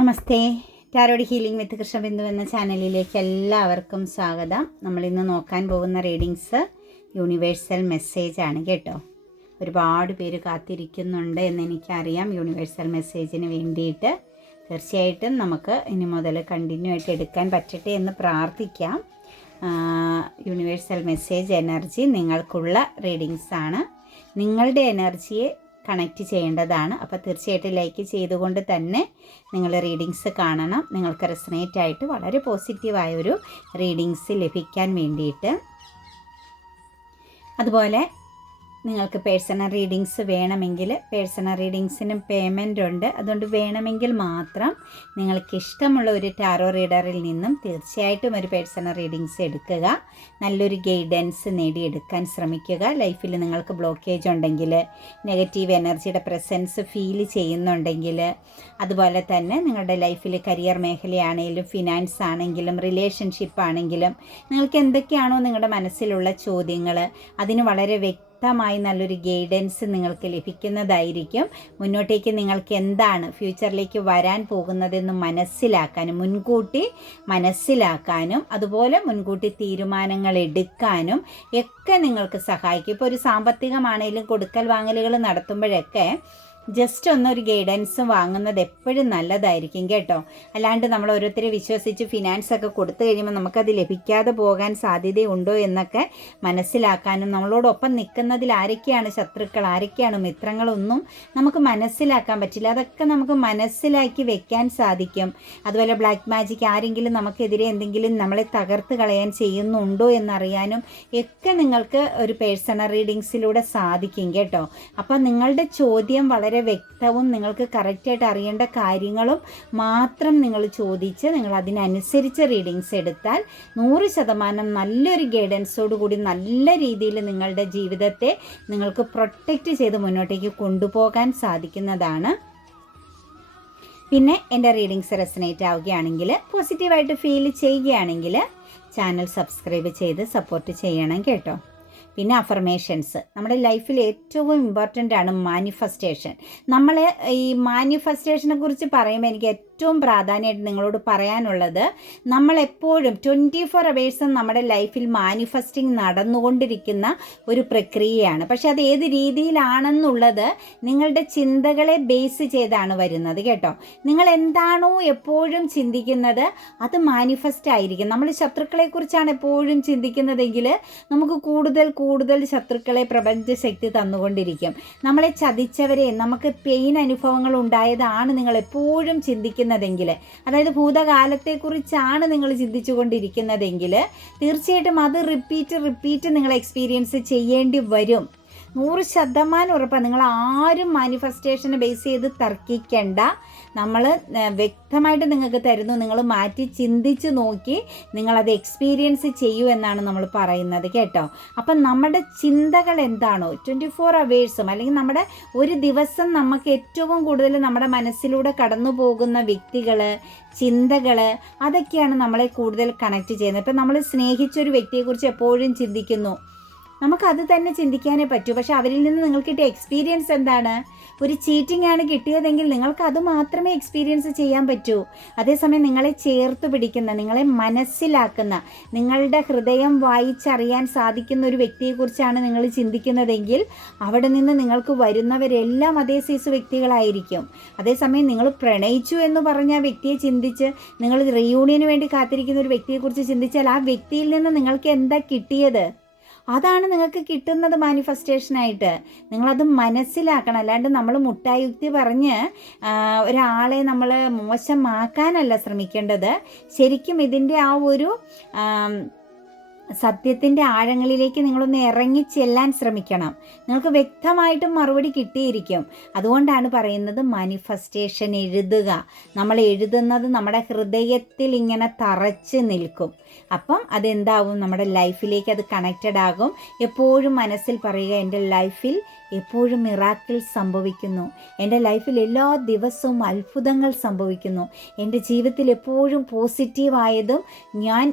നമസ്തേ. Tarot healing വിത്ത് കൃഷ്ണബിന്ദു എന്ന ചാനലിലേക്ക് എല്ലാവർക്കും സ്വാഗതം. നമ്മളിന്ന് നോക്കാൻ പോകുന്ന റീഡിങ്സ് യൂണിവേഴ്സൽ മെസ്സേജ് ആണ് കേട്ടോ. ഒരുപാട് പേര് കാത്തിരിക്കുന്നുണ്ട് എന്നെനിക്കറിയാം യൂണിവേഴ്സൽ മെസ്സേജിന് വേണ്ടിയിട്ട്. തീർച്ചയായിട്ടും നമുക്ക് ഇനി മുതൽ കണ്ടിന്യൂ ആയിട്ട് എടുക്കാൻ പറ്റട്ടെ എന്ന് പ്രാർത്ഥിക്കാം. യൂണിവേഴ്സൽ മെസ്സേജ് എനർജി നിങ്ങൾക്കുള്ള റീഡിങ്സ് ആണ്. നിങ്ങളുടെ എനർജിയെ കണക്റ്റ് ചെയ്യേണ്ടതാണ്. അപ്പോൾ തീർച്ചയായിട്ടും ലൈക്ക് ചെയ്തുകൊണ്ട് തന്നെ നിങ്ങൾ റീഡിങ്സ് കാണണം. നിങ്ങൾക്ക് റെസനേറ്റ് ആയിട്ട് വളരെ പോസിറ്റീവായൊരു റീഡിങ്സ് ലഭിക്കാൻ വേണ്ടിയിട്ട്. അതുപോലെ നിങ്ങൾക്ക് പേഴ്സണൽ റീഡിങ്സ് വേണമെങ്കിൽ പേഴ്സണൽ റീഡിങ്സിനും പേയ്മെൻ്റ് ഉണ്ട്. അതുകൊണ്ട് വേണമെങ്കിൽ മാത്രം നിങ്ങൾക്ക് ഇഷ്ടമുള്ള ഒരു ടാറോ റീഡറിൽ നിന്നും തീർച്ചയായിട്ടും ഒരു പേഴ്സണൽ റീഡിങ്സ് എടുക്കുക. നല്ലൊരു ഗൈഡൻസ് നേടിയെടുക്കാൻ ശ്രമിക്കുക. ലൈഫിൽ നിങ്ങൾക്ക് ബ്ലോക്കേജ് ഉണ്ടെങ്കിൽ, നെഗറ്റീവ് എനർജിയുടെ പ്രസൻസ് ഫീൽ ചെയ്യുന്നുണ്ടെങ്കിൽ, അതുപോലെ തന്നെ നിങ്ങളുടെ ലൈഫിൽ കരിയർ മേഖലയാണെങ്കിലും ഫിനാൻസ് ആണെങ്കിലും റിലേഷൻഷിപ്പ് ആണെങ്കിലും നിങ്ങൾക്ക് എന്തൊക്കെയാണോ നിങ്ങളുടെ മനസ്സിലുള്ള ചോദ്യങ്ങൾ അതിന് വളരെ വ്യക്തമായി നല്ലൊരു ഗൈഡൻസ് നിങ്ങൾക്ക് ലഭിക്കുന്നതായിരിക്കും. മുന്നോട്ടേക്ക് നിങ്ങൾക്ക് എന്താണ് ഫ്യൂച്ചറിലേക്ക് വരാൻ പോകുന്നതെന്ന് മനസ്സിലാക്കാനും മുൻകൂട്ടി മനസ്സിലാക്കാനും അതുപോലെ മുൻകൂട്ടി തീരുമാനങ്ങൾ എടുക്കാനും ഒക്കെ നിങ്ങൾക്ക് സഹായിക്കും. ഇപ്പോൾ ഒരു സാമ്പത്തികമാണെങ്കിലും കൊടുക്കൽ വാങ്ങലുകൾ നടത്തുമ്പോഴൊക്കെ ജസ്റ്റ് ഒന്നൊരു ഗൈഡൻസ് വാങ്ങുന്നത് എപ്പോഴും നല്ലതായിരിക്കും കേട്ടോ. അല്ലാണ്ട് നമ്മൾ ഓരോരുത്തരെ വിശ്വസിച്ച് ഫിനാൻസൊക്കെ കൊടുത്തു കഴിയുമ്പോൾ നമുക്കത് ലഭിക്കാതെ പോകാൻ സാധ്യതയുണ്ടോ എന്നൊക്കെ മനസ്സിലാക്കാനും നമ്മളോടൊപ്പം നിൽക്കുന്നതിൽ ആരൊക്കെയാണ് ശത്രുക്കൾ ആരൊക്കെയാണ് മിത്രങ്ങളൊന്നും നമുക്ക് മനസ്സിലാക്കാൻ പറ്റില്ല. അതൊക്കെ നമുക്ക് മനസ്സിലാക്കി വെക്കാൻ സാധിക്കും. അതുപോലെ ബ്ലാക്ക് മാജിക് ആരെങ്കിലും നമുക്കെതിരെ എന്തെങ്കിലും നമ്മളെ തകർത്ത് കളയാൻ ചെയ്യുന്നുണ്ടോ എന്നറിയാനും ഒക്കെ നിങ്ങൾക്ക് ഒരു പേഴ്സണൽ റീഡിങ്സിലൂടെ സാധിക്കും കേട്ടോ. അപ്പോൾ നിങ്ങളുടെ ചോദ്യം വളരെ വ്യക്തവും നിങ്ങൾക്ക് കറക്റ്റായിട്ട് അറിയേണ്ട കാര്യങ്ങളും മാത്രം നിങ്ങൾ ചോദിച്ച് നിങ്ങൾ അതിനനുസരിച്ച് റീഡിങ്സ് എടുത്താൽ 100% നല്ലൊരു ഗൈഡൻസോട് കൂടി നല്ല രീതിയിൽ നിങ്ങളുടെ ജീവിതത്തെ നിങ്ങൾക്ക് പ്രൊട്ടക്റ്റ് ചെയ്ത് മുന്നോട്ടേക്ക് കൊണ്ടുപോകാൻ സാധിക്കുന്നതാണ്. പിന്നെ എൻ്റെ റീഡിങ്സ് റെസനേറ്റ് ആവുകയാണെങ്കിൽ പോസിറ്റീവായിട്ട് ഫീൽ ചെയ്യുകയാണെങ്കിൽ ചാനൽ സബ്സ്ക്രൈബ് ചെയ്ത് സപ്പോർട്ട് ചെയ്യണം കേട്ടോ. പിന്നെ അഫർമേഷൻസ് നമ്മുടെ ലൈഫിൽ ഏറ്റവും ഇമ്പോർട്ടൻ്റ് ആണ് മാനിഫെസ്റ്റേഷൻ. നമ്മൾ ഈ മാനിഫെസ്റ്റേഷനെ കുറിച്ച് പറയുമ്പോൾ എനിക്ക് ഏറ്റവും പ്രാധാന്യമായിട്ട് നിങ്ങളോട് പറയാനുള്ളത് നമ്മളെപ്പോഴും 24 അവേഴ്സും നമ്മുടെ ലൈഫിൽ മാനിഫെസ്റ്റിംഗ് നടന്നുകൊണ്ടിരിക്കുന്ന ഒരു പ്രക്രിയയാണ്. പക്ഷെ അത് ഏത് രീതിയിലാണെന്നുള്ളത് നിങ്ങളുടെ ചിന്തകളെ ബേസ് ചെയ്താണ് വരുന്നത് കേട്ടോ. നിങ്ങൾ എന്താണോ എപ്പോഴും ചിന്തിക്കുന്നത് അത് മാനിഫെസ്റ്റ് ആയിരിക്കും. നമ്മൾ ശത്രുക്കളെക്കുറിച്ചാണ് എപ്പോഴും ചിന്തിക്കുന്നതെങ്കിൽ നമുക്ക് കൂടുതൽ ശത്രുക്കളെ പ്രപഞ്ചശക്തി തന്നുകൊണ്ടിരിക്കും. നമ്മളെ ചതിച്ചവരെ നമുക്ക് പെയിൻ അനുഭവങ്ങൾ ഉണ്ടായതാണ് നിങ്ങൾ എപ്പോഴും ചിന്തിക്കുന്നതെങ്കിൽ, അതായത് ഭൂതകാലത്തെക്കുറിച്ചാണ് നിങ്ങൾ ചിന്തിച്ചു കൊണ്ടിരിക്കുന്നതെങ്കിൽ തീർച്ചയായിട്ടും അത് റിപ്പീറ്റ് നിങ്ങൾ എക്സ്പീരിയൻസ് ചെയ്യേണ്ടി വരും. 100% ഉറപ്പാണ്. നിങ്ങൾ ആരും മാനിഫെസ്റ്റേഷനെ ബേസ് ചെയ്ത് തർക്കിക്കേണ്ട. നമ്മൾ വ്യക്തമായിട്ട് നിങ്ങൾക്ക് തരുന്നു. നിങ്ങൾ മാറ്റി ചിന്തിച്ച് നോക്കി നിങ്ങളത് എക്സ്പീരിയൻസ് ചെയ്യൂ എന്നാണ് നമ്മൾ പറയുന്നത് കേട്ടോ. അപ്പം നമ്മുടെ ചിന്തകൾ എന്താണോ 24 അവേഴ്സും അല്ലെങ്കിൽ നമ്മുടെ ഒരു ദിവസം നമുക്ക് ഏറ്റവും കൂടുതൽ നമ്മുടെ മനസ്സിലൂടെ കടന്നു പോകുന്ന വ്യക്തികൾ ചിന്തകൾ അതൊക്കെയാണ് നമ്മളെ കൂടുതൽ കണക്റ്റ് ചെയ്യുന്നത്. ഇപ്പം നമ്മൾ സ്നേഹിച്ചൊരു വ്യക്തിയെക്കുറിച്ച് എപ്പോഴും ചിന്തിക്കുന്നു, നമുക്കത് തന്നെ ചിന്തിക്കാനേ പറ്റൂ. പക്ഷെ അവരിൽ നിന്ന് നിങ്ങൾക്ക് കിട്ടിയ എക്സ്പീരിയൻസ് എന്താണ്? ഒരു ചീറ്റിംഗ് ആണ് കിട്ടിയതെങ്കിൽ നിങ്ങൾക്ക് അത് മാത്രമേ എക്സ്പീരിയൻസ് ചെയ്യാൻ പറ്റൂ. അതേസമയം നിങ്ങളെ ചേർത്ത് പിടിക്കുന്ന, നിങ്ങളെ മനസ്സിലാക്കുന്ന, നിങ്ങളുടെ ഹൃദയം വായിച്ചറിയാൻ സാധിക്കുന്ന ഒരു വ്യക്തിയെക്കുറിച്ചാണ് നിങ്ങൾ ചിന്തിക്കുന്നതെങ്കിൽ അവിടെ നിന്ന് നിങ്ങൾക്ക് വരുന്നവരെല്ലാം അതേ സൈസ് വ്യക്തികളായിരിക്കും. അതേസമയം നിങ്ങൾ പ്രണയിച്ചു എന്ന് പറഞ്ഞ ആ വ്യക്തിയെ ചിന്തിച്ച് നിങ്ങൾ റീയൂണിയന് വേണ്ടി കാത്തിരിക്കുന്ന ഒരു വ്യക്തിയെക്കുറിച്ച് ചിന്തിച്ചാൽ ആ വ്യക്തിയിൽ നിന്ന് നിങ്ങൾക്ക് എന്താ കിട്ടിയത്? അതാണ് നിങ്ങൾക്ക് കിട്ടുന്നത് മാനിഫെസ്റ്റേഷനായിട്ട്. നിങ്ങളത് മനസ്സിലാക്കണം. അല്ലാണ്ട് നമ്മൾ മുട്ടായുക്തി പറഞ്ഞ് ഒരാളെ നമ്മൾ മോശമാക്കാനല്ല ശ്രമിക്കേണ്ടത്. ശരിക്കും ഇതിൻ്റെ ആ ഒരു സത്യത്തിൻ്റെ ആഴങ്ങളിലേക്ക് നിങ്ങളൊന്ന് ഇറങ്ങി ചെല്ലാൻ ശ്രമിക്കണം. നിങ്ങൾക്ക് വ്യക്തമായിട്ടും മറുപടി കിട്ടിയിരിക്കും. അതുകൊണ്ടാണ് പറയുന്നത് മാനിഫെസ്റ്റേഷൻ എഴുതുക. നമ്മൾ എഴുതുന്നത് നമ്മുടെ ഹൃദയത്തിൽ ഇങ്ങനെ തറച്ച് നിൽക്കും. അപ്പം അതെന്താവും? നമ്മുടെ ലൈഫിലേക്ക് അത് കണക്റ്റഡ് ആകും. എപ്പോഴും മനസ്സിൽ പറയുക, എൻ്റെ ലൈഫിൽ എപ്പോഴും മിറാക്കിൾസ് സംഭവിക്കുന്നു. എൻ്റെ ലൈഫിൽ എല്ലാ ദിവസവും അത്ഭുതങ്ങൾ സംഭവിക്കുന്നു. എൻ്റെ ജീവിതത്തിൽ എപ്പോഴും പോസിറ്റീവായതും ഞാൻ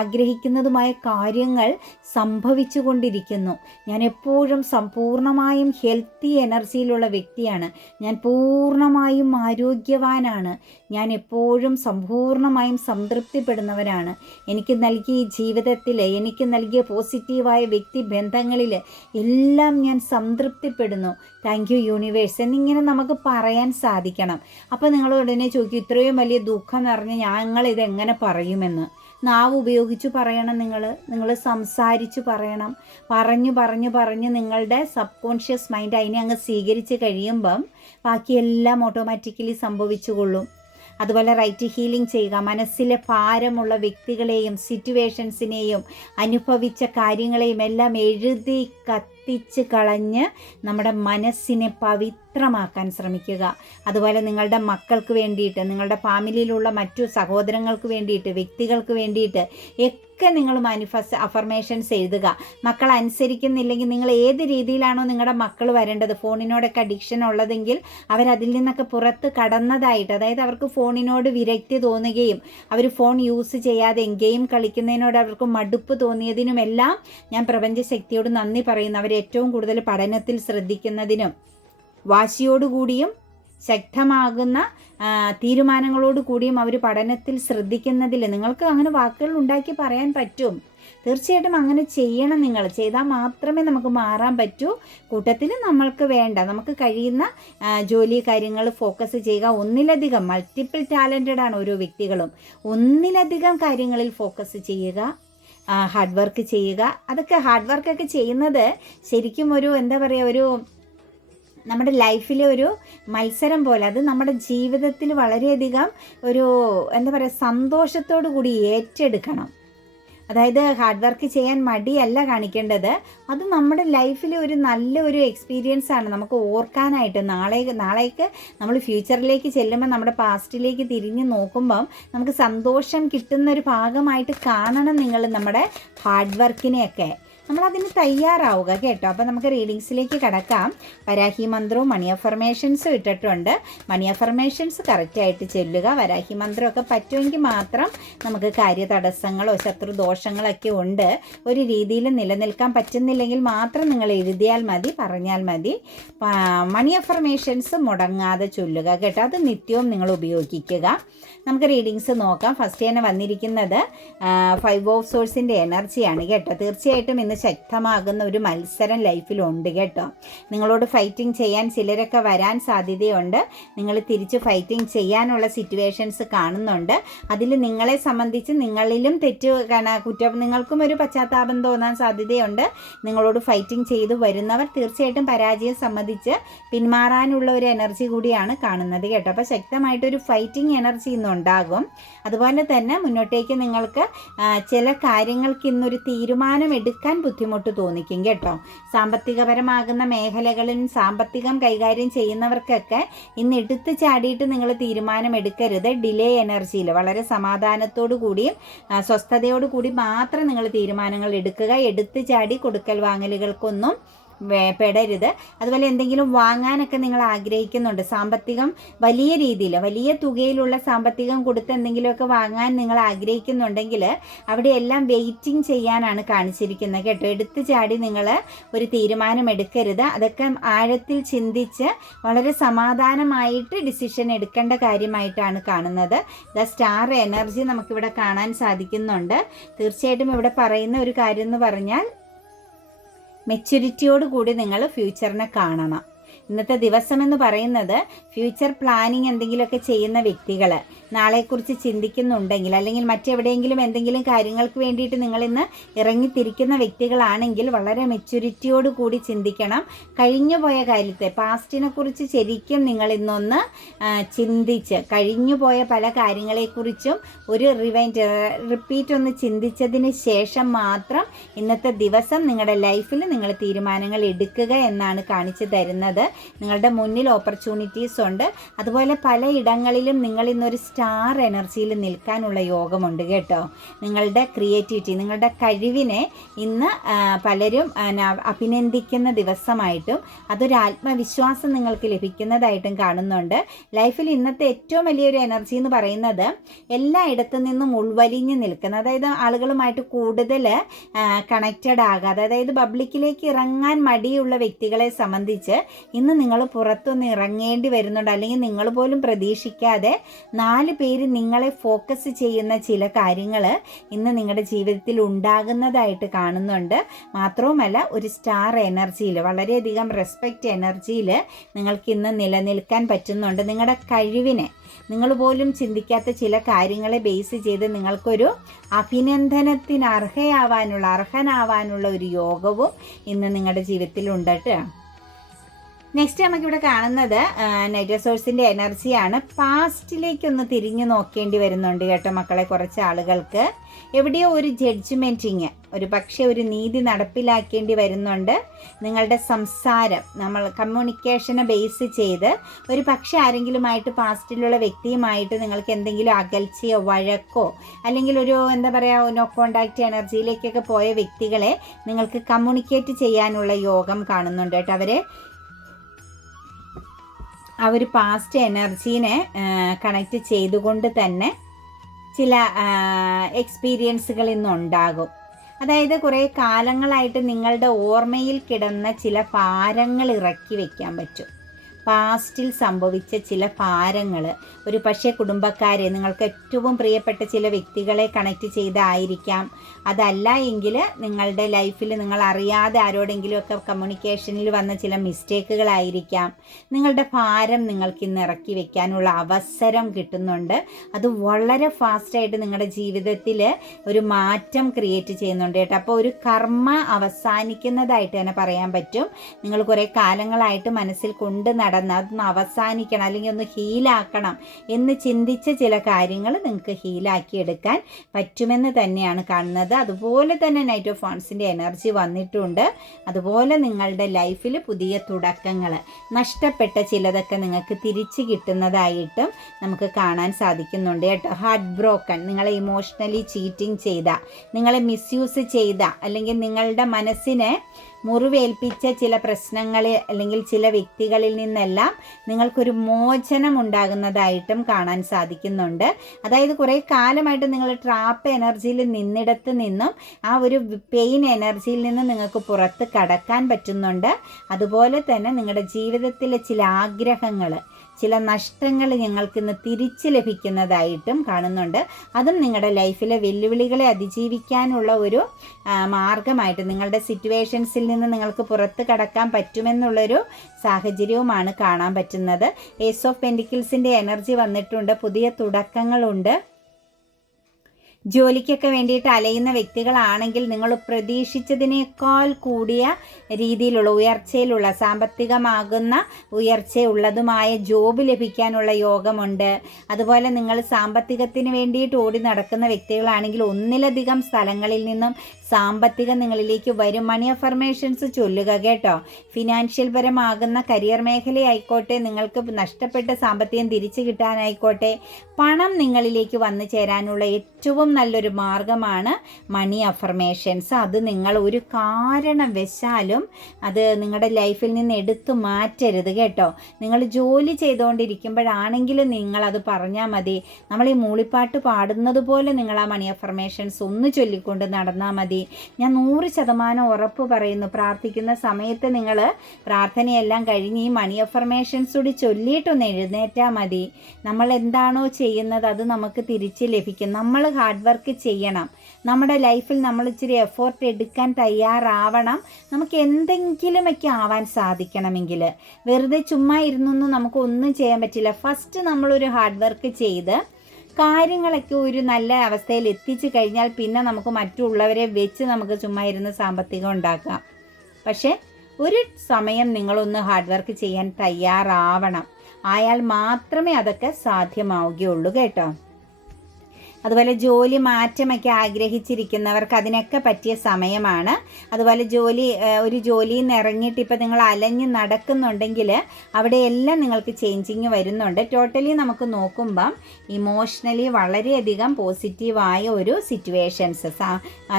ആഗ്രഹിക്കുന്നതുമായ കാര്യങ്ങൾ സംഭവിച്ചു കൊണ്ടിരിക്കുന്നു. ഞാൻ എപ്പോഴും പൂർണ്ണമായും ഹെൽത്തി എനർജിയിലുള്ള വ്യക്തിയാണ്. ഞാൻ പൂർണ്ണമായും ആരോഗ്യവാനാണ്. ഞാൻ എപ്പോഴും സമ്പൂർണ്ണമായും സംതൃപ്തിപ്പെടുന്നവരാണ്. എനിക്ക് നൽകിയ ജീവിതത്തിൽ, എനിക്ക് നൽകിയ പോസിറ്റീവായ വ്യക്തി ബന്ധങ്ങളിൽ എല്ലാം ഞാൻ സംതൃപ്തിപ്പെടുന്നു. താങ്ക് യു യൂണിവേഴ്സ് എന്നിങ്ങനെ നമുക്ക് പറയാൻ സാധിക്കണം. അപ്പോൾ നിങ്ങൾ ഉടനെ ചോദിക്കും, ഇത്രയും വലിയ ദുഃഖം നിറഞ്ഞ് ഞങ്ങളിതെങ്ങനെ പറയുമെന്ന്. നാവ് ഉപയോഗിച്ച് പറയണം. നിങ്ങൾ സംസാരിച്ച് പറയണം. പറഞ്ഞ് നിങ്ങളുടെ സബ് കോൺഷ്യസ് മൈൻഡ് അതിനെ അങ്ങ് സ്വീകരിച്ച് കഴിയുമ്പം ബാക്കിയെല്ലാം ഓട്ടോമാറ്റിക്കലി സംഭവിച്ചു കൊള്ളും. അതുപോലെ റൈറ്റ് ഹീലിംഗ് ചെയ്യുക. മനസ്സിലെ ഭാരമുള്ള വ്യക്തികളെയും സിറ്റുവേഷൻസിനെയും അനുഭവിച്ച കാര്യങ്ങളെയും എല്ലാം എഴുതി കത്തിച്ച് കളഞ്ഞ് നമ്മുടെ മനസ്സിനെ പവിത്രമാക്കാൻ ശ്രമിക്കുക. അതുപോലെ നിങ്ങളുടെ മക്കൾക്ക് വേണ്ടിയിട്ട്, നിങ്ങളുടെ ഫാമിലിയിലുള്ള മറ്റു സഹോദരങ്ങൾക്ക് വേണ്ടിയിട്ട്, വ്യക്തികൾക്ക് വേണ്ടിയിട്ട് ഒക്കെ നിങ്ങൾ അഫർമേഷൻസ് എഴുതുക. മക്കൾ അനുസരിക്കുന്നില്ലെങ്കിൽ നിങ്ങൾ ഏത് രീതിയിലാണോ നിങ്ങളുടെ മക്കൾ വരേണ്ടത്, ഫോണിനോടൊക്കെ അഡിക്ഷൻ ഉള്ളതെങ്കിൽ അവരതിൽ നിന്നൊക്കെ പുറത്ത് കടന്നതായിട്ട്, അതായത് അവർക്ക് ഫോണിനോട് വിരക്തി തോന്നുകയും അവർ ഫോൺ യൂസ് ചെയ്യാതെ ഗെയിം കളിക്കുന്നതിനോട് അവർക്ക് മടുപ്പ് തോന്നിയതിനുമെല്ലാം ഞാൻ പ്രപഞ്ചശക്തിയോട് നന്ദി പറയുന്നു. അവർ ഏറ്റവും കൂടുതൽ പഠനത്തിൽ ശ്രദ്ധിക്കുന്നതിനും വാശിയോടുകൂടിയും ശക്തമാകുന്ന തീരുമാനങ്ങളോട് കൂടിയും അവർ പഠനത്തിൽ ശ്രദ്ധിക്കുന്നതിൽ നിങ്ങൾക്ക് അങ്ങനെ വാക്കുകൾ ഉണ്ടാക്കി പറയാൻ പറ്റും. തീർച്ചയായിട്ടും അങ്ങനെ ചെയ്യണം. നിങ്ങൾ ചെയ്താൽ മാത്രമേ നമുക്ക് മാറാൻ പറ്റൂ. കൂട്ടത്തിൽ നമ്മൾക്ക് നമുക്ക് കഴിയുന്ന ജോലി കാര്യങ്ങൾ ഫോക്കസ് ചെയ്യുക. ഒന്നിലധികം മൾട്ടിപ്പിൾ ടാലൻറ്റഡ് ആണ് ഓരോ വ്യക്തികളും. ഒന്നിലധികം കാര്യങ്ങളിൽ ഫോക്കസ് ചെയ്യുക. ഹാർഡ് വർക്ക് ചെയ്യുക. അതൊക്കെ ഹാർഡ് വർക്കൊക്കെ ചെയ്യുന്നത് ശരിക്കും ഒരു ഒരു നമ്മുടെ ലൈഫിലെ ഒരു മത്സരം പോലെ. അത് നമ്മുടെ ജീവിതത്തിൽ വളരെയധികം ഒരു സന്തോഷത്തോടു കൂടി ഏറ്റെടുക്കണം. അതായത് ഹാർഡ് വർക്ക് ചെയ്യാൻ മടിയല്ല കാണിക്കേണ്ടത്. അത് നമ്മുടെ ലൈഫിൽ ഒരു നല്ലൊരു എക്സ്പീരിയൻസ് ആണ് നമുക്ക് ഓർക്കാനായിട്ട്. നാളേക്ക് നമ്മൾ ഫ്യൂച്ചറിലേക്ക് ചെല്ലുമ്പോൾ നമ്മുടെ പാസ്റ്റിലേക്ക് തിരിഞ്ഞ് നോക്കുമ്പം നമുക്ക് സന്തോഷം കിട്ടുന്നൊരു ഭാഗമായിട്ട് കാണണം നിങ്ങൾ നമ്മുടെ ഹാർഡ് വർക്കിനെയൊക്കെ. നമ്മളതിന് തയ്യാറാവുക കേട്ടോ. അപ്പോൾ നമുക്ക് റീഡിങ്സിലേക്ക് കടക്കാം. വരാഹി മന്ത്രവും മണി അഫർമേഷൻസും ഇട്ടിട്ടുണ്ട്. മണി അഫർമേഷൻസ് കറക്റ്റായിട്ട് ചൊല്ലുക. വരാഹി മന്ത്രമൊക്കെ പറ്റുമെങ്കിൽ മാത്രം നമുക്ക് കാര്യതടസ്സങ്ങളോ ശത്രുദോഷങ്ങളൊക്കെ ഉണ്ട്. ഒരു രീതിയിൽ നിലനിൽക്കാൻ പറ്റുന്നില്ലെങ്കിൽ മാത്രം നിങ്ങൾ എഴുതിയാൽ മതി, പറഞ്ഞാൽ മതി. മണി അഫർമേഷൻസ് മുടങ്ങാതെ ചൊല്ലുക കേട്ടോ. അത് നിത്യവും നിങ്ങൾ ഉപയോഗിക്കുക. നമുക്ക് റീഡിങ്സ് നോക്കാം. ഫസ്റ്റ് തന്നെ വന്നിരിക്കുന്നത് 5 ഓഫ് സോഴ്സിൻ്റെ എനർജിയാണ് കേട്ടോ. തീർച്ചയായിട്ടും ഇന്ന് ശക്തമാകുന്ന ഒരു മത്സരം ലൈഫിലുണ്ട് കേട്ടോ. നിങ്ങളോട് ഫൈറ്റിംഗ് ചെയ്യാൻ ചിലരൊക്കെ വരാൻ സാധ്യതയുണ്ട്. നിങ്ങൾ തിരിച്ച് ഫൈറ്റിംഗ് ചെയ്യാനുള്ള സിറ്റുവേഷൻസ് കാണുന്നുണ്ട്. അതിൽ നിങ്ങളെ സംബന്ധിച്ച് നിങ്ങളിലും നിങ്ങൾക്കും ഒരു പശ്ചാത്താപം തോന്നാൻ സാധ്യതയുണ്ട്. നിങ്ങളോട് ഫൈറ്റിംഗ് ചെയ്തു വരുന്നവർ തീർച്ചയായിട്ടും പരാജയം സമ്മതിച്ച് പിന്മാറാനുള്ള ഒരു എനർജി കൂടിയാണ് കാണുന്നത് കേട്ടോ. അപ്പോൾ ശക്തമായിട്ടൊരു ഫൈറ്റിംഗ് എനർജി ഇന്നുണ്ടാകും. അതുപോലെ തന്നെ മുന്നോട്ടേക്ക് നിങ്ങൾക്ക് ചില കാര്യങ്ങൾക്ക് ഇന്നൊരു തീരുമാനം എടുക്കാൻ ബുദ്ധിമുട്ട് തോന്നിക്കും കേട്ടോ. സാമ്പത്തികപരമാകുന്ന മേഖലകളിൽ സാമ്പത്തികം കൈകാര്യം ചെയ്യുന്നവർക്കൊക്കെ ഇന്ന് എടുത്തു ചാടിയിട്ട് നിങ്ങൾ തീരുമാനം എടുക്കരുത്. ഡിലേ എനർജിയിൽ വളരെ സമാധാനത്തോടു കൂടിയും സ്വസ്ഥതയോടു കൂടി മാത്രം നിങ്ങൾ തീരുമാനങ്ങൾ എടുക്കുക. എടുത്തു ചാടി കൊടുക്കൽ വാങ്ങലുകൾക്കൊന്നും പെടരുത്. അതുപോലെ എന്തെങ്കിലും വാങ്ങാനൊക്കെ നിങ്ങൾ ആഗ്രഹിക്കുന്നുണ്ട്, സാമ്പത്തികം വലിയ രീതിയിൽ വലിയ തുകയിലുള്ള സാമ്പത്തികം കൊടുത്ത് എന്തെങ്കിലുമൊക്കെ വാങ്ങാൻ നിങ്ങൾ ആഗ്രഹിക്കുന്നുണ്ടെങ്കിൽ അവിടെ എല്ലാം വെയിറ്റിംഗ് ചെയ്യാനാണ് കാണിച്ചിരിക്കുന്നത് കേട്ടോ. എടുത്തു ചാടി നിങ്ങൾ ഒരു തീരുമാനം എടുക്കരുത്. അതൊക്കെ ആഴത്തിൽ ചിന്തിച്ച് വളരെ സമാധാനമായിട്ട് ഡിസിഷൻ എടുക്കേണ്ട കാര്യമായിട്ടാണ് കാണുന്നത്. ദ സ്റ്റാർ എനർജി നമുക്കിവിടെ കാണാൻ സാധിക്കുന്നുണ്ട്. തീർച്ചയായിട്ടും ഇവിടെ പറയുന്ന ഒരു കാര്യം എന്ന് പറഞ്ഞാൽ മെച്യൂരിറ്റിയോട് കൂടി നിങ്ങൾ ഫ്യൂച്ചറിനെ കാണണം. ഇന്നത്തെ ദിവസം എന്ന് പറയുന്നത് ഫ്യൂച്ചർ പ്ലാനിങ് എന്തെങ്കിലുമൊക്കെ ചെയ്യുന്ന വ്യക്തികൾ നാളെക്കുറിച്ച് ചിന്തിക്കുന്നുണ്ടെങ്കിൽ അല്ലെങ്കിൽ മറ്റെവിടെയെങ്കിലും എന്തെങ്കിലും കാര്യങ്ങൾക്ക് വേണ്ടിയിട്ട് നിങ്ങളിന്ന് ഇറങ്ങിത്തിരിക്കുന്ന വ്യക്തികളാണെങ്കിൽ വളരെ മെച്യൂരിറ്റിയോട് കൂടി ചിന്തിക്കണം. കഴിഞ്ഞുപോയ കാര്യത്തെ പാസ്റ്റിനെ കുറിച്ച് ശരിക്കും നിങ്ങളിന്നൊന്ന് ചിന്തിച്ച് കഴിഞ്ഞുപോയ പല കാര്യങ്ങളെക്കുറിച്ചും ഒരു റിപ്പീറ്റ് ഒന്ന് ചിന്തിച്ചതിന് ശേഷം മാത്രം ഇന്നത്തെ ദിവസം നിങ്ങളുടെ ലൈഫിൽ നിങ്ങൾ തീരുമാനങ്ങൾ എടുക്കുക എന്നാണ് കാണിച്ചു തരുന്നത്. നിങ്ങളുടെ മുന്നിൽ ഓപ്പർച്യൂണിറ്റീസ് ഉണ്ട്. അതുപോലെ പല ഇടങ്ങളിലും നിങ്ങൾ ഇന്നൊരു സ്റ്റാർ എനർജിയിൽ നിൽക്കാനുള്ള യോഗമുണ്ട് കേട്ടോ. നിങ്ങളുടെ ക്രിയേറ്റിവിറ്റി, നിങ്ങളുടെ കഴിവിനെ ഇന്ന് പലരും അഭിനന്ദിക്കുന്ന ദിവസമായിട്ടും അതൊരു ആത്മവിശ്വാസം നിങ്ങൾക്ക് ലഭിക്കുന്നതായിട്ടും കാണുന്നുണ്ട്. ലൈഫിൽ ഇന്നത്തെ ഏറ്റവും വലിയൊരു എനർജി എന്ന് പറയുന്നത് എല്ലായിടത്തു നിന്നും ഉൾവലിഞ്ഞ് നിൽക്കുന്ന, അതായത് ആളുകളുമായിട്ട് കൂടുതൽ കണക്റ്റഡ് ആകാതെ, അതായത് പബ്ലിക്കിലേക്ക് ഇറങ്ങാൻ മടിയുള്ള വ്യക്തികളെ സംബന്ധിച്ച് ഇന്ന് നിങ്ങൾ പുറത്തൊന്ന് ഇറങ്ങേണ്ടി വരുന്നുണ്ട്. അല്ലെങ്കിൽ നിങ്ങൾ പോലും പ്രതീക്ഷിക്കാതെ 4 പേര് നിങ്ങളെ ഫോക്കസ് ചെയ്യുന്ന ചില കാര്യങ്ങൾ ഇന്ന് നിങ്ങളുടെ ജീവിതത്തിൽ ഉണ്ടാകുന്നതായിട്ട് കാണുന്നുണ്ട്. മാത്രവുമല്ല ഒരു സ്റ്റാർ എനർജിയിൽ, വളരെയധികം റെസ്പെക്റ്റ് എനർജിയിൽ നിങ്ങൾക്ക് ഇന്ന് നിലനിൽക്കാൻ പറ്റുന്നുണ്ട്. നിങ്ങളുടെ കഴിവിനെ, നിങ്ങൾ പോലും ചിന്തിക്കാത്ത ചില കാര്യങ്ങളെ ബേസ് ചെയ്ത് നിങ്ങൾക്കൊരു അഭിനന്ദനത്തിന് അർഹനാവാനുള്ള ഒരു യോഗവും ഇന്ന് നിങ്ങളുടെ ജീവിതത്തിൽ ഉണ്ട് കേട്ടോ. നെക്സ്റ്റ് നമുക്കിവിടെ കാണുന്നത് നൈറ്റ് സോഴ്സിൻ്റെ എനർജിയാണ്. പാസ്റ്റിലേക്കൊന്ന് തിരിഞ്ഞു നോക്കേണ്ടി വരുന്നുണ്ട് കേട്ടോ മക്കളെ. കുറച്ച് ആളുകൾക്ക് എവിടെയോ ഒരു ജഡ്ജ്മെൻറ്റിങ്, ഒരു പക്ഷേ ഒരു നീതി നടപ്പിലാക്കേണ്ടി വരുന്നുണ്ട്. നിങ്ങളുടെ സംസാരം, നമ്മൾ കമ്മ്യൂണിക്കേഷനെ ബേസ് ചെയ്ത് ഒരു പക്ഷേ ആരെങ്കിലുമായിട്ട്, പാസ്റ്റിലുള്ള വ്യക്തിയുമായിട്ട് നിങ്ങൾക്ക് എന്തെങ്കിലും അകൽച്ചയോ വഴക്കോ അല്ലെങ്കിൽ ഒരു എന്താ പറയുക നോ കോണ്ടാക്റ്റ് എനർജിയിലേക്കൊക്കെ പോയ വ്യക്തികളെ നിങ്ങൾക്ക് കമ്മ്യൂണിക്കേറ്റ് ചെയ്യാനുള്ള യോഗം കാണുന്നുണ്ട് കേട്ടോ. ആ ഒരു പാസ്റ്റ് എനർജീനെ കണക്റ്റ് ചെയ്തുകൊണ്ട് തന്നെ ചില എക്സ്പീരിയൻസുകൾ ഇന്നുണ്ടാകും. അതായത് കുറേ കാലങ്ങളായിട്ട് നിങ്ങളുടെ ഓർമ്മയിൽ കിടന്ന ചില ഭാരങ്ങൾ ഇറക്കി വയ്ക്കാൻ പറ്റും. പാസ്റ്റിൽ സംഭവിച്ച ചില ഭാരങ്ങൾ, ഒരു പക്ഷേ കുടുംബക്കാരെ, നിങ്ങൾക്ക് ഏറ്റവും പ്രിയപ്പെട്ട ചില വ്യക്തികളെ കണക്റ്റ് ചെയ്തായിരിക്കാം. അതല്ല എങ്കിൽ നിങ്ങളുടെ ലൈഫിൽ നിങ്ങൾ അറിയാതെ ആരോടെങ്കിലുമൊക്കെ കമ്മ്യൂണിക്കേഷനിൽ വന്ന ചില മിസ്റ്റേക്കുകളായിരിക്കാം. നിങ്ങളുടെ ഭാരം നിങ്ങൾക്ക് ഇന്ന് ഇറക്കി വെക്കാനുള്ള അവസരം കിട്ടുന്നുണ്ട്. അത് വളരെ ഫാസ്റ്റായിട്ട് നിങ്ങളുടെ ജീവിതത്തിൽ ഒരു മാറ്റം ക്രിയേറ്റ് ചെയ്യുന്നുണ്ട് കേട്ടോ. അപ്പോൾ ഒരു കർമ്മ അവസാനിക്കുന്നതായിട്ട് തന്നെ പറയാൻ പറ്റും. നിങ്ങൾ കുറേ കാലങ്ങളായിട്ട് മനസ്സിൽ കൊണ്ട് അതൊന്ന് അവസാനിക്കണം, അല്ലെങ്കിൽ ഒന്ന് ഹീലാക്കണം എന്ന് ചിന്തിച്ച ചില കാര്യങ്ങൾ നിങ്ങൾക്ക് ഹീലാക്കി എടുക്കാൻ പറ്റുമെന്ന് തന്നെയാണ് കാണുന്നത്. അതുപോലെ തന്നെ നൈറ്റ് ഓഫ് വാൻസിൻ്റെ എനർജി വന്നിട്ടുണ്ട്. അതുപോലെ നിങ്ങളുടെ ലൈഫിൽ പുതിയ തുടക്കങ്ങൾ, നഷ്ടപ്പെട്ട ചിലതൊക്കെ നിങ്ങൾക്ക് തിരിച്ചു കിട്ടുന്നതായിട്ടും നമുക്ക് കാണാൻ സാധിക്കുന്നുണ്ട് കേട്ടോ. ഹാർട്ട് ബ്രോക്കൺ, നിങ്ങളെ ഇമോഷണലി ചീറ്റിംഗ് ചെയ്ത, നിങ്ങളെ മിസ്യൂസ് ചെയ്ത, അല്ലെങ്കിൽ നിങ്ങളുടെ മനസ്സിനെ മുറിവേൽപ്പിച്ച ചില പ്രശ്നങ്ങൾ അല്ലെങ്കിൽ ചില വ്യക്തികളിൽ നിന്നെല്ലാം നിങ്ങൾക്കൊരു മോചനം ഉണ്ടാകുന്നതായിട്ടും കാണാൻ സാധിക്കുന്നുണ്ട്. അതായത് കുറേ കാലമായിട്ട് നിങ്ങൾ ട്രാപ്പ് എനർജിയിൽ നിന്നിടത്ത് നിന്നും ആ ഒരു പെയിൻ എനർജിയിൽ നിന്ന് നിങ്ങൾക്ക് പുറത്ത് കടക്കാൻ പറ്റുന്നുണ്ട്. അതുപോലെ തന്നെ നിങ്ങളുടെ ജീവിതത്തിലെ ചില ആഗ്രഹങ്ങൾ, ചില നഷ്ടങ്ങൾ ഞങ്ങൾക്കിന്ന് തിരിച്ച് ലഭിക്കുന്നതായിട്ടും കാണുന്നുണ്ട്. അതും നിങ്ങളുടെ ലൈഫിലെ വെല്ലുവിളികളെ അതിജീവിക്കാനുള്ള ഒരു മാർഗമായിട്ട്, നിങ്ങളുടെ സിറ്റുവേഷൻസിൽ നിന്ന് നിങ്ങൾക്ക് പുറത്ത് കടക്കാൻ പറ്റുമെന്നുള്ളൊരു സാഹചര്യവുമാണ് കാണാൻ പറ്റുന്നത്. ഏസ് ഓഫ് പെൻറ്റിക്കിൾസിൻ്റെ എനർജി വന്നിട്ടുണ്ട്. പുതിയ തുടക്കങ്ങളുണ്ട്. ജോലിക്കൊക്കെ വേണ്ടിയിട്ട് അലയുന്ന വ്യക്തികളാണെങ്കിൽ നിങ്ങൾ പ്രതീക്ഷിച്ചതിനേക്കാൾ കൂടിയ രീതിയിലുള്ള ഉയർച്ചയിലുള്ള, സാമ്പത്തികമാകുന്ന ഉയർച്ചയുള്ളതുമായ ജോബ് ലഭിക്കാനുള്ള യോഗമുണ്ട്. അതുപോലെ നിങ്ങൾ സാമ്പത്തികത്തിന് വേണ്ടിയിട്ട് ഓടി നടക്കുന്ന വ്യക്തികളാണെങ്കിൽ ഒന്നിലധികം സ്ഥലങ്ങളിൽ നിന്നും സാമ്പത്തികം നിങ്ങളിലേക്ക് വരും. മണി അഫർമേഷൻസ് ചൊല്ലുക കേട്ടോ. ഫിനാൻഷ്യൽ പരമാകുന്ന കരിയർ മേഖലയായിക്കോട്ടെ, നിങ്ങൾക്ക് നഷ്ടപ്പെട്ട സാമ്പത്തികം തിരിച്ചു കിട്ടാനായിക്കോട്ടെ, പണം നിങ്ങളിലേക്ക് വന്നു ചേരാനുള്ള ഏറ്റവും നല്ലൊരു മാർഗമാണ് മണി അഫർമേഷൻസ്. അത് നിങ്ങൾ ഒരു കാരണവശാലും അത് നിങ്ങളുടെ ലൈഫിൽ നിന്ന് എടുത്തു മാറ്റരുത് കേട്ടോ. നിങ്ങൾ ജോലി ചെയ്തുകൊണ്ടിരിക്കുമ്പോഴാണെങ്കിലും നിങ്ങളത് പറഞ്ഞാൽ മതി. നമ്മൾ ഈ മൂളിപ്പാട്ട് പാടുന്നത് പോലെ നിങ്ങൾ ആ മണി അഫർമേഷൻസ് ഒന്ന് ചൊല്ലിക്കൊണ്ട് നടന്നാൽ മതി. ഞാൻ 100% ഉറപ്പ് പറയുന്നു. പ്രാർത്ഥിക്കുന്ന സമയത്ത് നിങ്ങൾ പ്രാർത്ഥനയെല്ലാം കഴിഞ്ഞ് ഈ മണി അഫർമേഷൻസ് കൂടി ചൊല്ലിയിട്ടൊന്ന് എഴുന്നേറ്റാൽ മതി. നമ്മൾ എന്താണോ ചെയ്യുന്നത് അത് നമുക്ക് തിരിച്ച് ലഭിക്കും. നമ്മൾ ഹാർഡ് വർക്ക് ചെയ്യണം. നമ്മുടെ ലൈഫിൽ നമ്മൾ ഇച്ചിരി എഫോർട്ട് എടുക്കാൻ തയ്യാറാവണം. നമുക്ക് എന്തെങ്കിലുമൊക്കെ ആവാൻ സാധിക്കണമെങ്കിൽ വെറുതെ ചുമ്മാ ഇരുന്നൊന്നും നമുക്ക് ഒന്നും ചെയ്യാൻ പറ്റില്ല. ഫസ്റ്റ് നമ്മളൊരു ഹാർഡ് വർക്ക് ചെയ്ത് കാര്യങ്ങളൊക്കെ ഒരു നല്ല അവസ്ഥയിൽ എത്തിച്ചു കഴിഞ്ഞാൽ പിന്നെ നമുക്ക് മറ്റുള്ളവരെ വെച്ച് നമുക്ക് ചുമ്മാ ഇരുന്ന് സാമ്പത്തികം ഉണ്ടാക്കാം. പക്ഷേ ഒരു സമയം നിങ്ങളൊന്ന് ഹാർഡ് വർക്ക് ചെയ്യാൻ തയ്യാറാവണം. ആയാൽ മാത്രമേ അതൊക്കെ സാധ്യമാവുകയുള്ളൂ കേട്ടോ. അതുപോലെ ജോലി മാറ്റമൊക്കെ ആഗ്രഹിച്ചിരിക്കുന്നവർക്ക് അതിനൊക്കെ പറ്റിയ സമയമാണ്. അതുപോലെ ഒരു ജോലിയിൽ നിന്ന് ഇറങ്ങിയിട്ട് ഇപ്പോൾ നിങ്ങൾ അലഞ്ഞ് നടക്കുന്നുണ്ടെങ്കിൽ അവിടെയെല്ലാം നിങ്ങൾക്ക് ചേഞ്ചിങ് വരുന്നുണ്ട്. ടോട്ടലി നമുക്ക് നോക്കുമ്പം ഇമോഷണലി വളരെയധികം പോസിറ്റീവായ ഒരു സിറ്റുവേഷൻസ്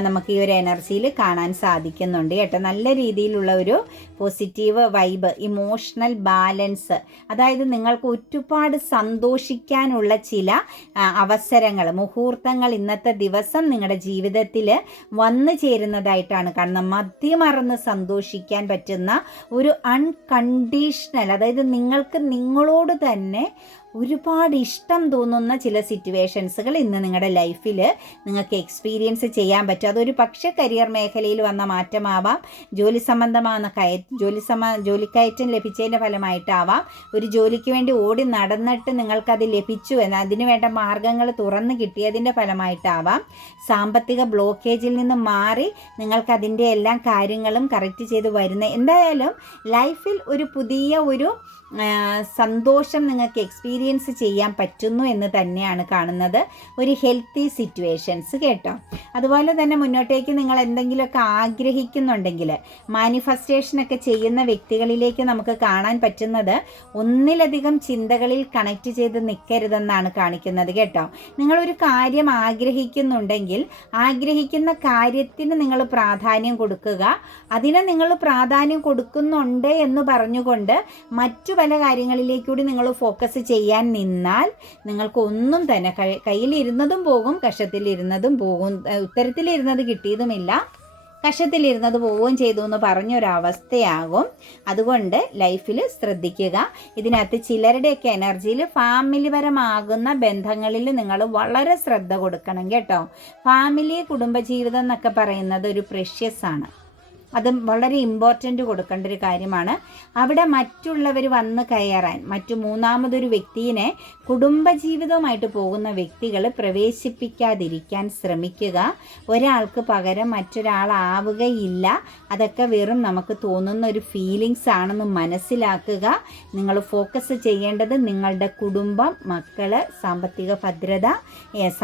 നമുക്ക് ഈ ഒരു എനർജിയിൽ കാണാൻ സാധിക്കുന്നുണ്ട് കേട്ടോ. നല്ല രീതിയിലുള്ള ഒരു പോസിറ്റീവ് വൈബ്, ഇമോഷണൽ ബാലൻസ്, അതായത് നിങ്ങൾക്ക് ഒരുപാട് സന്തോഷിക്കാനുള്ള ചില അവസരങ്ങൾ, മുഹൂർത്തങ്ങൾ ഇന്നത്തെ ദിവസം നിങ്ങളുടെ ജീവിതത്തിൽ വന്നു ചേരുന്നതായിട്ടാണ് കാണുന്നത്. മതിമറന്ന് സന്തോഷിക്കാൻ പറ്റുന്ന ഒരു അൺകണ്ടീഷണൽ, അതായത് നിങ്ങൾക്ക് നിങ്ങളോട് തന്നെ ഒരുപാട് ഇഷ്ടം തോന്നുന്ന ചില സിറ്റുവേഷൻസുകൾ ഇന്ന് നിങ്ങളുടെ ലൈഫിൽ നിങ്ങൾക്ക് എക്സ്പീരിയൻസ് ചെയ്യാൻ പറ്റും. അതൊരു പക്ഷേ കരിയർ മേഖലയിൽ വന്ന മാറ്റമാവാം, ജോലി സംബന്ധമാകുന്ന ജോലിക്കയറ്റം ലഭിച്ചതിൻ്റെ ഫലമായിട്ടാവാം, ഒരു ജോലിക്ക് വേണ്ടി ഓടി നടന്നിട്ട് നിങ്ങൾക്കത് ലഭിച്ചു എന്ന് അതിന് വേണ്ട മാർഗങ്ങൾ തുറന്നു കിട്ടിയതിൻ്റെ ഫലമായിട്ടാവാം, സാമ്പത്തിക ബ്ലോക്കേജിൽ നിന്ന് മാറി നിങ്ങൾക്കതിൻ്റെ എല്ലാം കാര്യങ്ങളും കറക്റ്റ് ചെയ്ത് എന്തായാലും ലൈഫിൽ ഒരു പുതിയ ഒരു സന്തോഷം നിങ്ങൾക്ക് എക്സ്പീരിയൻസ് ചെയ്യാൻ പറ്റുന്നു എന്ന് തന്നെയാണ് കാണുന്നത്. ഒരു ഹെൽത്തി സിറ്റുവേഷൻസ് കേട്ടോ. അതുപോലെ തന്നെ മുന്നോട്ടേക്ക് നിങ്ങൾ എന്തെങ്കിലുമൊക്കെ ആഗ്രഹിക്കുന്നുണ്ടെങ്കിൽ മാനിഫെസ്റ്റേഷനൊക്കെ ചെയ്യുന്ന വ്യക്തികളിലേക്ക് നമുക്ക് കാണാൻ പറ്റുന്നത് ഒന്നിലധികം ചിന്തകളിൽ കണക്റ്റ് ചെയ്ത് നിൽക്കരുതെന്നാണ് കാണിക്കുന്നത് കേട്ടോ. നിങ്ങളൊരു കാര്യം ആഗ്രഹിക്കുന്നുണ്ടെങ്കിൽ ആഗ്രഹിക്കുന്ന കാര്യത്തിന് നിങ്ങൾ പ്രാധാന്യം കൊടുക്കുക. അതിന് നിങ്ങൾ പ്രാധാന്യം കൊടുക്കുന്നുണ്ട് എന്ന് പറഞ്ഞുകൊണ്ട് മറ്റു പല കാര്യങ്ങളിലേക്കൂടി നിങ്ങൾ ഫോക്കസ് ചെയ്യാൻ നിന്നാൽ നിങ്ങൾക്ക് ഒന്നും തന്നെ കയ്യിലിരുന്നതും പോകും, കഷത്തിലിരുന്നതും പോകും, ഉത്തരത്തിലിരുന്നത് കിട്ടിയതുമില്ല, കഷത്തിലിരുന്നത് പോവുകയും ചെയ്തു എന്ന് പറഞ്ഞൊരവസ്ഥയാകും. അതുകൊണ്ട് ലൈഫിൽ ശ്രദ്ധിക്കുക. ഇതിനകത്ത് ചിലരുടെയൊക്കെ എനർജിയിൽ ഫാമിലിപരമാകുന്ന ബന്ധങ്ങളിൽ നിങ്ങൾ വളരെ ശ്രദ്ധ കൊടുക്കണം കേട്ടോ. ഫാമിലി, കുടുംബജീവിതം എന്നൊക്കെ പറയുന്നത് ഒരു പ്രഷ്യസ് ആണ്. അതും വളരെ ഇമ്പോർട്ടൻ്റ് കൊടുക്കേണ്ട ഒരു കാര്യമാണ്. അവിടെ മറ്റുള്ളവർ വന്ന് കയറാൻ, മൂന്നാമതൊരു വ്യക്തിയെ കുടുംബജീവിതവുമായിട്ട് പോകുന്ന വ്യക്തികൾ പ്രവേശിപ്പിക്കാതിരിക്കാൻ ശ്രമിക്കുക. ഒരാൾക്ക് പകരം മറ്റൊരാളാവുകയില്ല. അതൊക്കെ വെറും നമുക്ക് തോന്നുന്ന ഒരു ഫീലിങ്സ് ആണെന്ന് മനസ്സിലാക്കുക. നിങ്ങൾ ഫോക്കസ് ചെയ്യേണ്ടത് നിങ്ങളുടെ കുടുംബം, മക്കൾ, സാമ്പത്തിക ഭദ്രത,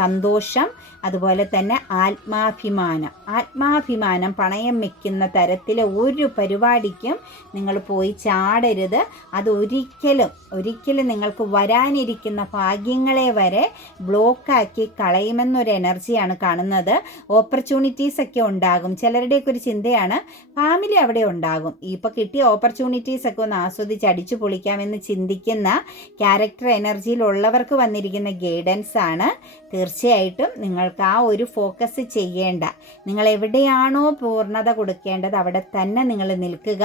സന്തോഷം, അതുപോലെ തന്നെ ആത്മാഭിമാനം പണയം വയ്ക്കുന്ന തരത്തിലെ ഒരു പരിപാടിക്കും നിങ്ങൾ പോയി ചാടരുത്. അത് ഒരിക്കലും നിങ്ങൾക്ക് വരാനിരിക്കുന്ന ഭാഗ്യങ്ങളെ വരെ ബ്ലോക്കാക്കി കളയുമെന്നൊരു എനർജിയാണ് കാണുന്നത്. ഓപ്പർച്യൂണിറ്റീസ് ഒക്കെ ഉണ്ടാകും. ചിലരുടെയൊക്കെ ഒരു ചിന്തയാണ് ഫാമിലി അവിടെ ഉണ്ടാകും, ഇപ്പോൾ കിട്ടിയ ഓപ്പർച്യൂണിറ്റീസ് ഒക്കെ ഒന്ന് ആസ്വദിച്ച് അടിച്ചു പൊളിക്കാമെന്ന് ചിന്തിക്കുന്ന ക്യാരക്ടർ എനർജിയിലുള്ളവർക്ക് വന്നിരിക്കുന്ന ഗൈഡൻസ് ആണ്. തീർച്ചയായിട്ടും നിങ്ങൾക്ക് ആ ഒരു ഫോക്കസ് ചെയ്യേണ്ട, നിങ്ങൾ എവിടെയാണോ പൂർണ്ണത കൊടുക്കേണ്ടത് അവിടെ തന്നെ നിങ്ങൾ നിൽക്കുക.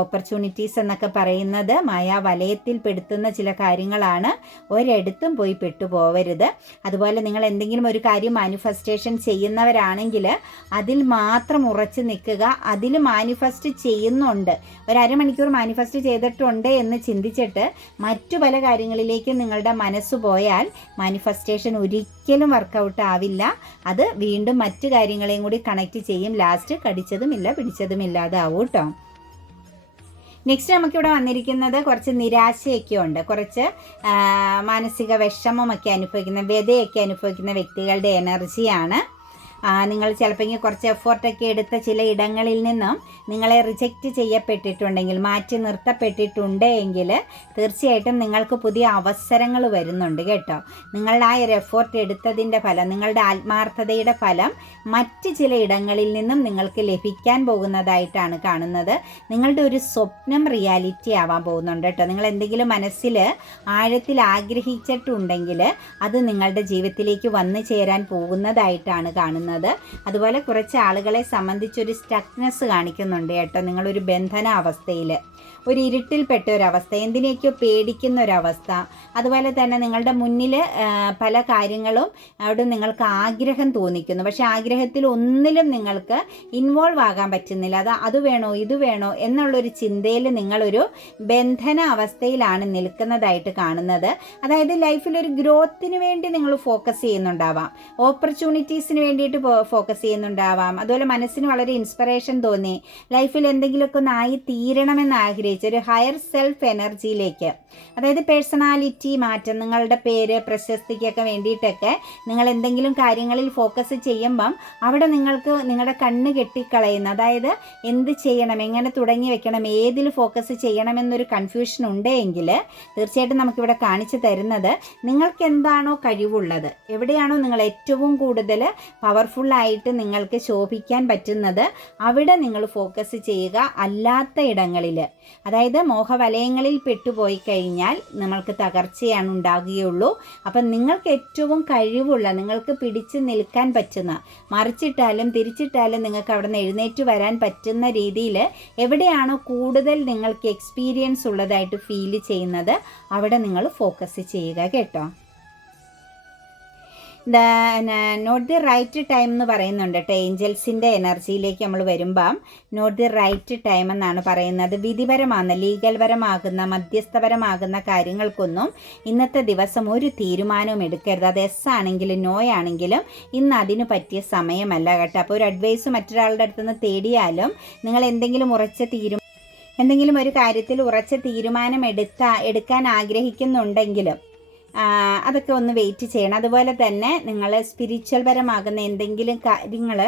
ഓപ്പർച്യൂണിറ്റീസ് എന്നൊക്കെ പറയുന്നത് മായാവലയത്തിൽ പെടുത്തുന്ന ചില കാര്യങ്ങളാണ്. ഒരിടത്തും പോയി പെട്ടുപോകരുത്. അതുപോലെ നിങ്ങൾ എന്തെങ്കിലും ഒരു കാര്യം മാനിഫെസ്റ്റേഷൻ ചെയ്യുന്നവരാണെങ്കിൽ അതിൽ മാത്രം ഉറച്ചു നിൽക്കുക. അതിൽ മാനിഫെസ്റ്റ് ചെയ്യുന്നുണ്ട്, ഒരു അരമണിക്കൂർ മാനിഫെസ്റ്റ് ചെയ്തിട്ടുണ്ട് എന്ന് ചിന്തിച്ചിട്ട് മറ്റു പല കാര്യങ്ങളിലേക്ക് നിങ്ങളുടെ മനസ്സ് പോയാൽ മാനിഫെസ്റ്റേഷൻ ഒരിക്കലും വർക്കൗട്ട് ആവില്ല. അത് വീണ്ടും മറ്റു കാര്യങ്ങളെയും കൂടി കണക്ട് ചെയ്യും. ലാസ്റ്റ് കടിച്ചതുമില്ല പിടിച്ചതുമില്ലാതെ ആവും കേട്ടോ. നെക്സ്റ്റ് നമുക്കിവിടെ വന്നിരിക്കുന്നത് കുറച്ച് നിരാശയൊക്കെ ഉണ്ട്, കുറച്ച് മാനസിക വിഷമമൊക്കെ അനുഭവിക്കുന്ന, വ്യതയൊക്കെ അനുഭവിക്കുന്ന വ്യക്തികളുടെ എനർജിയാണ്. നിങ്ങൾ ചിലപ്പോൾ കുറച്ച് എഫേർട്ടൊക്കെ എടുത്ത ചില ഇടങ്ങളിൽ നിന്നും നിങ്ങളെ റിജക്റ്റ് ചെയ്യപ്പെട്ടിട്ടുണ്ടെങ്കിൽ, മാറ്റി നിർത്തപ്പെട്ടിട്ടുണ്ട് എങ്കിൽ തീർച്ചയായിട്ടും നിങ്ങൾക്ക് പുതിയ അവസരങ്ങൾ വരുന്നുണ്ട് കേട്ടോ. നിങ്ങളുടെ ആ ഒരു എഫേർട്ട് എടുത്തതിൻ്റെ ഫലം, നിങ്ങളുടെ ആത്മാർത്ഥതയുടെ ഫലം മറ്റ് ചില ഇടങ്ങളിൽ നിന്നും നിങ്ങൾക്ക് ലഭിക്കാൻ പോകുന്നതായിട്ടാണ് കാണുന്നത്. നിങ്ങളുടെ ഒരു സ്വപ്നം റിയാലിറ്റി ആവാൻ പോകുന്നുണ്ട് കേട്ടോ. നിങ്ങൾ എന്തെങ്കിലും മനസ്സിൽ ആഴത്തിൽ ആഗ്രഹിച്ചിട്ടുണ്ടെങ്കിൽ അത് നിങ്ങളുടെ ജീവിതത്തിലേക്ക് വന്നു ചേരാൻ പോകുന്നതായിട്ടാണ് കാണുന്നത്. അതുപോലെ കുറച്ച് ആളുകളെ സംബന്ധിച്ചൊരു സ്റ്റക്നെസ് കാണിക്കുന്നുണ്ട് കേട്ടോ. നിങ്ങളൊരു ബന്ധനാവസ്ഥയിൽ, ഒരു ഇരുട്ടിൽപ്പെട്ട ഒരവസ്ഥ, എന്തിനേക്കോ പേടിക്കുന്ന ഒരവസ്ഥ. അതുപോലെ തന്നെ നിങ്ങളുടെ മുന്നിൽ പല കാര്യങ്ങളും അവിടെ നിങ്ങൾക്ക് ആഗ്രഹം തോന്നിക്കുന്നു, പക്ഷേ ആഗ്രഹത്തിൽ ഒന്നിലും നിങ്ങൾക്ക് ഇൻവോൾവ് ആകാൻ പറ്റുന്നില്ല. അത് വേണോ ഇത് വേണോ എന്നുള്ളൊരു ചിന്തയിൽ നിങ്ങളൊരു ബന്ധന അവസ്ഥയിലാണ് നിൽക്കുന്നതായിട്ട് കാണുന്നത്. അതായത് ലൈഫിലൊരു ഗ്രോത്തിന് വേണ്ടി നിങ്ങൾ ഫോക്കസ് ചെയ്യുന്നുണ്ടാവാം, ഓപ്പർച്യൂണിറ്റീസിന് വേണ്ടിയിട്ട് ഫോക്കസ് ചെയ്യുന്നുണ്ടാവാം. അതുപോലെ മനസ്സിന് വളരെ ഇൻസ്പിറേഷൻ തോന്നി, ലൈഫിൽ എന്തെങ്കിലുമൊക്കെ ഒന്ന് ആയി തീരണമെന്ന് ആഗ്രഹിക്കും. ആഗ്രഹിച്ച ഒരു ഹയർ സെൽഫ് എനർജിയിലേക്ക്, അതായത് പേഴ്സണാലിറ്റി മാറ്റം, നിങ്ങളുടെ പേര് പ്രശസ്തിക്കൊക്കെ വേണ്ടിയിട്ടൊക്കെ നിങ്ങൾ എന്തെങ്കിലും കാര്യങ്ങളിൽ ഫോക്കസ് ചെയ്യുമ്പം അവിടെ നിങ്ങൾക്ക് നിങ്ങളുടെ കണ്ണ് കെട്ടിക്കളയുന്ന, അതായത് എന്ത് ചെയ്യണം, എങ്ങനെ തുടങ്ങി വെക്കണം, ഏതിൽ ഫോക്കസ് ചെയ്യണമെന്നൊരു കൺഫ്യൂഷൻ ഉണ്ടെങ്കിൽ തീർച്ചയായിട്ടും നമുക്കിവിടെ കാണിച്ചു തരുന്നത് നിങ്ങൾക്ക് എന്താണോ കഴിവുള്ളത്, എവിടെയാണോ നിങ്ങൾ ഏറ്റവും കൂടുതൽ പവർഫുള്ളായിട്ട് നിങ്ങൾക്ക് ശോഭിക്കാൻ പറ്റുന്നത് അവിടെ നിങ്ങൾ ഫോക്കസ് ചെയ്യുക. അല്ലാത്ത ഇടങ്ങളിൽ, അതായത് മോഹവലയങ്ങളിൽ പെട്ടുപോയി കഴിഞ്ഞാൽ നമ്മൾക്ക് തകർച്ചയാണ് ഉണ്ടാകുകയുള്ളൂ. അപ്പം നിങ്ങൾക്ക് ഏറ്റവും കഴിവുള്ള, നിങ്ങൾക്ക് പിടിച്ചു നിൽക്കാൻ പറ്റുന്ന, മറിച്ചിട്ടാലും തിരിച്ചിട്ടാലും നിങ്ങൾക്ക് അവിടെ നിന്ന് എഴുന്നേറ്റ് വരാൻ പറ്റുന്ന രീതിയിൽ എവിടെയാണോ കൂടുതൽ നിങ്ങൾക്ക് എക്സ്പീരിയൻസ് ഉള്ളതായിട്ട് ഫീൽ ചെയ്യുന്നത് അവിടെ നിങ്ങൾ ഫോക്കസ് ചെയ്യുക കേട്ടോ. നോട്ട് ദി റൈറ്റ് ടൈം എന്ന് പറയുന്നുണ്ട് കേട്ടോ. ഏഞ്ചൽസിൻ്റെ എനർജിയിലേക്ക് നമ്മൾ വരുമ്പം നോട്ട് ദി റൈറ്റ് ടൈം എന്നാണ് പറയുന്നത്. വിധിപരമാകുന്ന, ലീഗൽപരമാകുന്ന, മധ്യസ്ഥപരമാകുന്ന കാര്യങ്ങൾക്കൊന്നും ഇന്നത്തെ ദിവസം ഒരു തീരുമാനവും എടുക്കരുത്. അത് എസ് ആണെങ്കിലും നോ ആണെങ്കിലും ഇന്ന് അതിന് പറ്റിയ സമയമല്ല കേട്ടോ. അപ്പോൾ ഒരു അഡ്വൈസ് മറ്റൊരാളുടെ അടുത്തുനിന്ന് തേടിയാലും നിങ്ങൾ എന്തെങ്കിലും ഒരു കാര്യത്തിൽ ഉറച്ച തീരുമാനം എടുക്കാൻ ആഗ്രഹിക്കുന്നുണ്ടെങ്കിലും അതൊക്കെ ഒന്ന് വെയിറ്റ് ചെയ്യണം. അതുപോലെ തന്നെ നിങ്ങൾ സ്പിരിച്വൽ പരമാകുന്ന എന്തെങ്കിലും കാര്യങ്ങൾ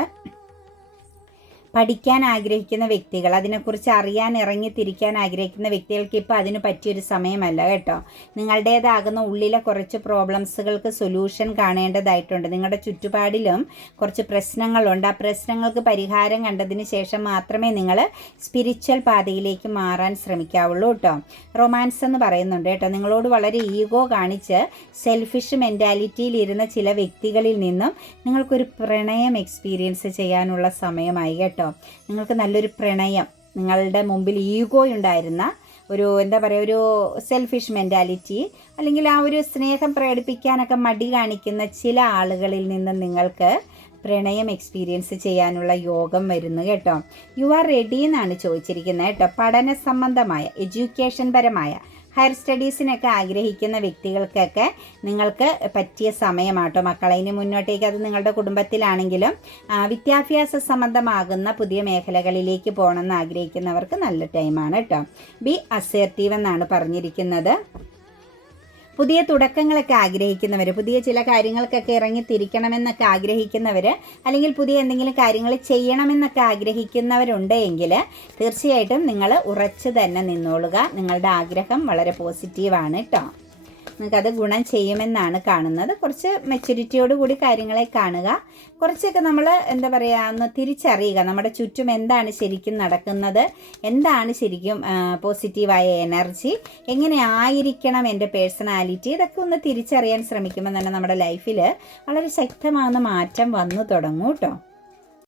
പഠിക്കാൻ ആഗ്രഹിക്കുന്ന വ്യക്തികൾ, അതിനെക്കുറിച്ച് അറിയാൻ ഇറങ്ങിത്തിരിക്കാൻ ആഗ്രഹിക്കുന്ന വ്യക്തികൾക്ക് ഇപ്പോൾ അതിന് പറ്റിയൊരു സമയമല്ല കേട്ടോ. നിങ്ങളുടേതാകുന്ന ഉള്ളിലെ കുറച്ച് പ്രോബ്ലംസുകൾക്ക് സൊല്യൂഷൻ കാണേണ്ടതായിട്ടുണ്ട്. നിങ്ങളുടെ ചുറ്റുപാടിലും കുറച്ച് പ്രശ്നങ്ങളുണ്ട്. ആ പ്രശ്നങ്ങൾക്ക് പരിഹാരം കണ്ടതിന് ശേഷം മാത്രമേ നിങ്ങൾ സ്പിരിച്വൽ പാതയിലേക്ക് മാറാൻ ശ്രമിക്കാവുള്ളൂ കേട്ടോ. റൊമാൻസ് എന്ന് പറയുന്നുണ്ട് കേട്ടോ. നിങ്ങളോട് വളരെ ഈഗോ കാണിച്ച് സെൽഫിഷ് മെൻറ്റാലിറ്റിയിൽ ഇരുന്ന ചില വ്യക്തികളിൽ നിന്നും നിങ്ങൾക്കൊരു പ്രണയം എക്സ്പീരിയൻസ് ചെയ്യാനുള്ള സമയമായി കേട്ടോ. നിങ്ങൾക്ക് നല്ലൊരു പ്രണയം, നിങ്ങളുടെ മുമ്പിൽ ഈഗോ ഉണ്ടായിരുന്ന ഒരു ഒരു സെൽഫിഷ് മെൻറ്റാലിറ്റി അല്ലെങ്കിൽ ആ ഒരു സ്നേഹം പ്രകടിപ്പിക്കാനൊക്കെ മടി കാണിക്കുന്ന ചില ആളുകളിൽ നിന്ന് നിങ്ങൾക്ക് പ്രണയം എക്സ്പീരിയൻസ് ചെയ്യാനുള്ള യോഗം വരുന്നു കേട്ടോ. യു ആർ റെഡി എന്നാണ് ചോദിച്ചിരിക്കുന്നത് കേട്ടോ. പഠന സംബന്ധമായ, എഡ്യൂക്കേഷൻ പരമായ, ഹയർ സ്റ്റഡീസിനൊക്കെ ആഗ്രഹിക്കുന്ന വ്യക്തികൾക്കൊക്കെ നിങ്ങൾക്ക് പറ്റിയ സമയമാട്ടോ മക്കളെ. ഇനി മുന്നോട്ടേക്ക് അത് നിങ്ങളുടെ കുടുംബത്തിലാണെങ്കിലും വിദ്യാഭ്യാസ സംബന്ധമാകുന്ന പുതിയ മേഖലകളിലേക്ക് പോകണമെന്ന് ആഗ്രഹിക്കുന്നവർക്ക് നല്ല ടൈമാണ് കേട്ടോ. ബി അസേർട്ടീവ് എന്നാണ് പറഞ്ഞിരിക്കുന്നത്. പുതിയ തുടക്കങ്ങളൊക്കെ ആഗ്രഹിക്കുന്നവർ, പുതിയ ചില കാര്യങ്ങൾക്കൊക്കെ ഇറങ്ങി തിരിക്കണമെന്നൊക്കെ ആഗ്രഹിക്കുന്നവർ, അല്ലെങ്കിൽ പുതിയ എന്തെങ്കിലും കാര്യങ്ങൾ ചെയ്യണമെന്നൊക്കെ ആഗ്രഹിക്കുന്നവരുണ്ട് എങ്കിൽ തീർച്ചയായിട്ടും നിങ്ങൾ ഉറച്ചു തന്നെ നിന്നോളുക. നിങ്ങളുടെ ആഗ്രഹം വളരെ പോസിറ്റീവാണ് കേട്ടോ. നിങ്ങൾക്കത് ഗുണം ചെയ്യുമെന്നാണ് കാണുന്നത്. കുറച്ച് മെച്യൂരിറ്റിയോട് കൂടി കാര്യങ്ങളെ കാണുക. കുറച്ചൊക്കെ നമ്മൾ ഒന്ന് തിരിച്ചറിയുക നമ്മുടെ ചുറ്റും എന്താണ് ശരിക്കും നടക്കുന്നത്, എന്താണ് ശരിക്കും പോസിറ്റീവായ എനർജി, എങ്ങനെ ആയിരിക്കണം എൻ്റെ പേഴ്സണാലിറ്റി, ഇതൊക്കെ ഒന്ന് തിരിച്ചറിയാൻ ശ്രമിക്കുമ്പോൾ തന്നെ നമ്മുടെ ലൈഫിൽ വളരെ ശക്തമാകുന്ന മാറ്റം വന്നു തുടങ്ങും കേട്ടോ.